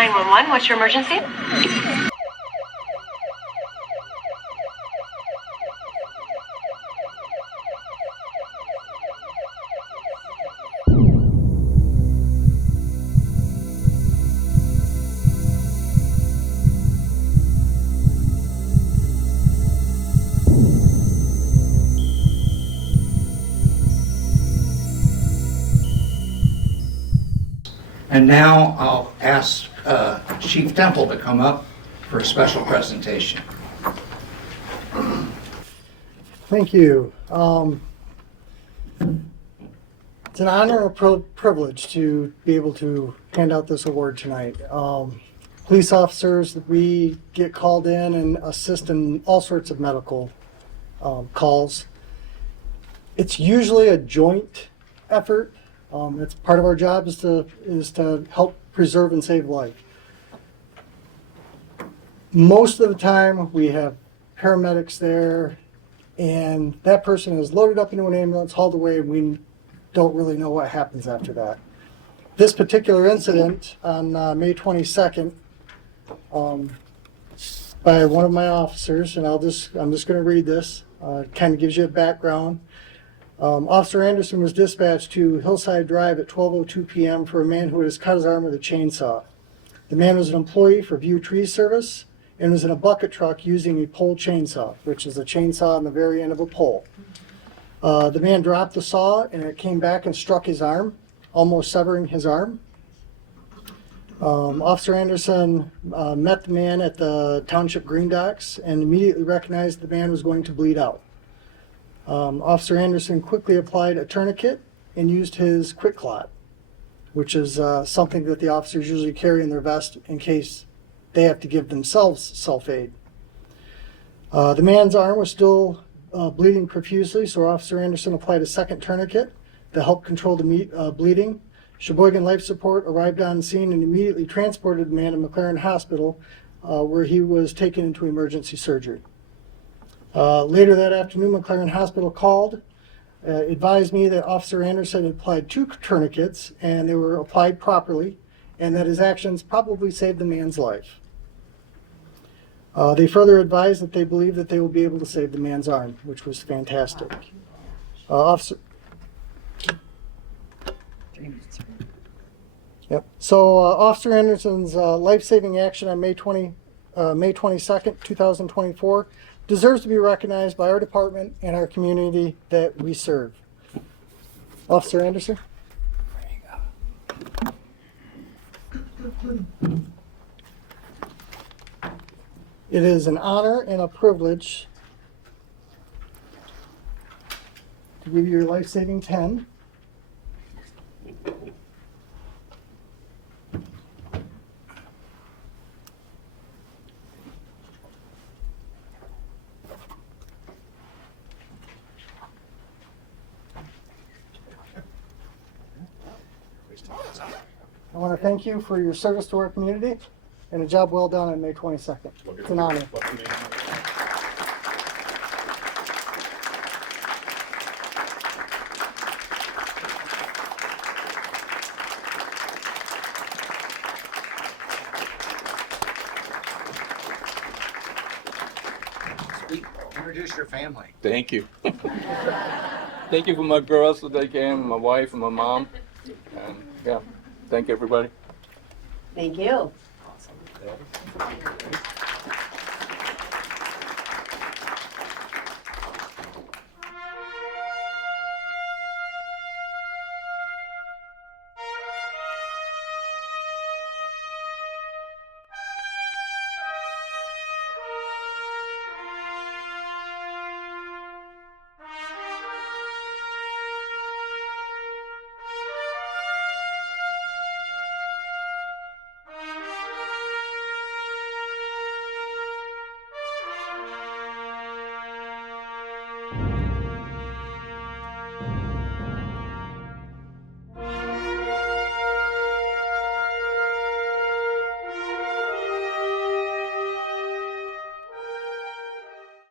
911, what's your emergency? And now I'll ask Chief Temple to come up for a special presentation. Thank you. It's an honor and a privilege to be able to hand out this award tonight. Police officers, we get called in and assist in all sorts of medical calls. It's usually a joint effort. It's part of our job is to help preserve and save life. Most of the time, we have paramedics there, and that person is loaded up into an ambulance, hauled away, and we don't really know what happens after that. This particular incident on May 22nd, by one of my officers, and I'm just going to read this. Kind of gives you a background. Officer Anderson was dispatched to Hillside Drive at 12:02 p.m. for a man who had cut his arm with a chainsaw. The man was an employee for View Tree Service and was in a bucket truck using a pole chainsaw, which is a chainsaw on the very end of a pole. The man dropped the saw and it came back and struck his arm, almost severing his arm. Officer Anderson met the man at the Township Green Docks and immediately recognized the man was going to bleed out. Officer Anderson quickly applied a tourniquet and used his quick clot, which is something that the officers usually carry in their vest in case they have to give themselves self-aid. The man's arm was still bleeding profusely, so Officer Anderson applied a second tourniquet to help control the bleeding. Sheboygan Life Support arrived on scene and immediately transported the man to McLaren Hospital, where he was taken into emergency surgery. Later that afternoon, McLaren Hospital called, advised me that Officer Anderson had applied 2 tourniquets and they were applied properly, and that his actions probably saved the man's life. They further advised that they believe that they will be able to save the man's arm, which was fantastic. Officer Anderson's life-saving action on May 22nd, 2024 deserves to be recognized by our department and our community that we serve. Officer Anderson. There you go. It is an honor and a privilege to give you your life-saving 10. I want to thank you for your service to our community and a job well done on May 22nd. It's an honor. Introduce your family. Thank you. Thank you for my girls that they came, my wife and my mom. And yeah, thank everybody. Thank you. Awesome.